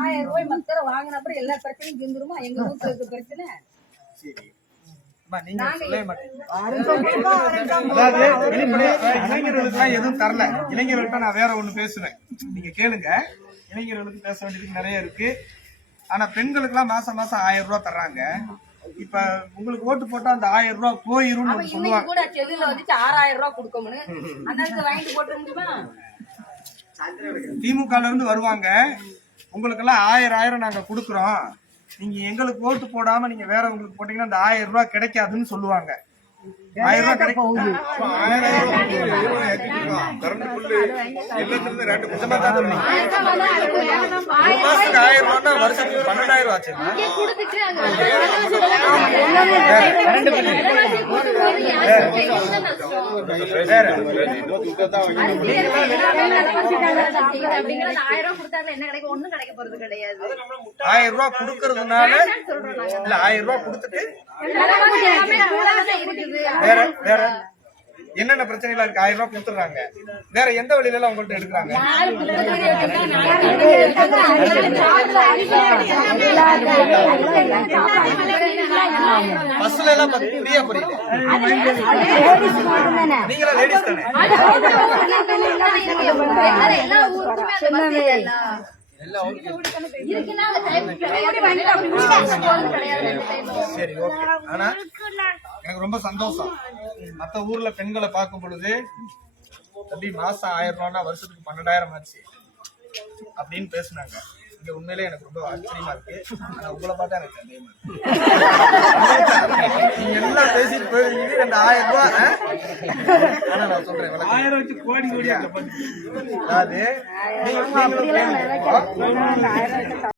ஆயிரம் ரூபாய் மக்கள் வாங்கின அப்புறம் எல்லா பிரச்சனையும் தீர்ந்துருமா எங்க வீட்டுல இருக்க பிரச்சனை? இளைஞர்களுக்குலாம் எதுவும் தரல. இளைஞர்கள்ட்ட நான் வேற ஒண்ணு பேசுவேன். நீங்க கேளுங்க. இளைஞர்களுக்கு பேச வேண்டியது நிறைய இருக்கு. ஆனா பெண்களுக்குலாம் மாசம் மாசம் ஆயிரம் ரூபாய் தர்றாங்க. இப்ப உங்களுக்கு ஓட்டு போட்டா அந்த ஆயிரம் ரூபாய் இன்னைக்கு சொல்லுவாங்க. கூட செல்லுல வந்துச்சு ஆறாயிரம் ரூபாய் வாங்கிட்டு போட்டுற முடியுமா திமுக ல இருந்து வருவாங்க. உங்களுக்கு எல்லாம் ஆயிரம் ஆயிரம் நாங்க கொடுக்குறோம். நீங்க எங்களுக்கு ஓட்டு போடாம நீங்க வேற உங்களுக்கு போட்டீங்கன்னா அந்த ஆயிரம் ரூபாய் கிடைக்காதுன்னு சொல்லுவாங்க. ஆயிரம் ரூபாய் கிடைக்கும் ஆயிரம் ரூபாய்னா வருஷத்துக்கு பன்னெண்டாயிரம் ஆச்சுன்னா வேற ஆயிரம் கொடுத்தாங்க என்ன கிடைக்கும் ஒண்ணும் கிடைக்க போறது கிடையாது ஆயிரம் ரூபாய் கொடுக்கறதுனால இல்ல ஆயிரம் ரூபாய் கொடுத்துட்டு வேற வேற. என்னென்ன பிரச்சனைகள் இருக்கு? ஆயிரம் ரூபாய் கொடுத்துறாங்க வேற எந்த வழியில எல்லாம் உங்கள்ட்ட எடுக்கிறாங்க பஸ்ல எல்லாம் ஃப்ரீயா புரியல நீங்களா லேடிஸ் தானே. சரி ஓகே ஆனா எனக்கு ரொம்ப சந்தோஷம். மத்த ஊர்ல பெண்களை பார்க்கும் பொழுது அப்படி மாசம் ஆயிரம் ரூபாய்னா வருஷத்துக்கு பன்னெண்டாயிரம் ஆச்சு. அப்படின்னு பேசுனாங்க. இங்க உண்மையிலே எனக்கு ரொம்ப ஆச்சரியமா இருக்கு ஆனா உங்களை பார்த்தா எனக்கு சந்தேகமா இருக்கு எல்லாம் பேசிட்டு போயிருக்கீங்க ரெண்டு ஆயிரம் ரூபாய்? ஆனா நான் சொல்றேன். ஆயிரம் வச்சு கோடி கோடி அதாவது.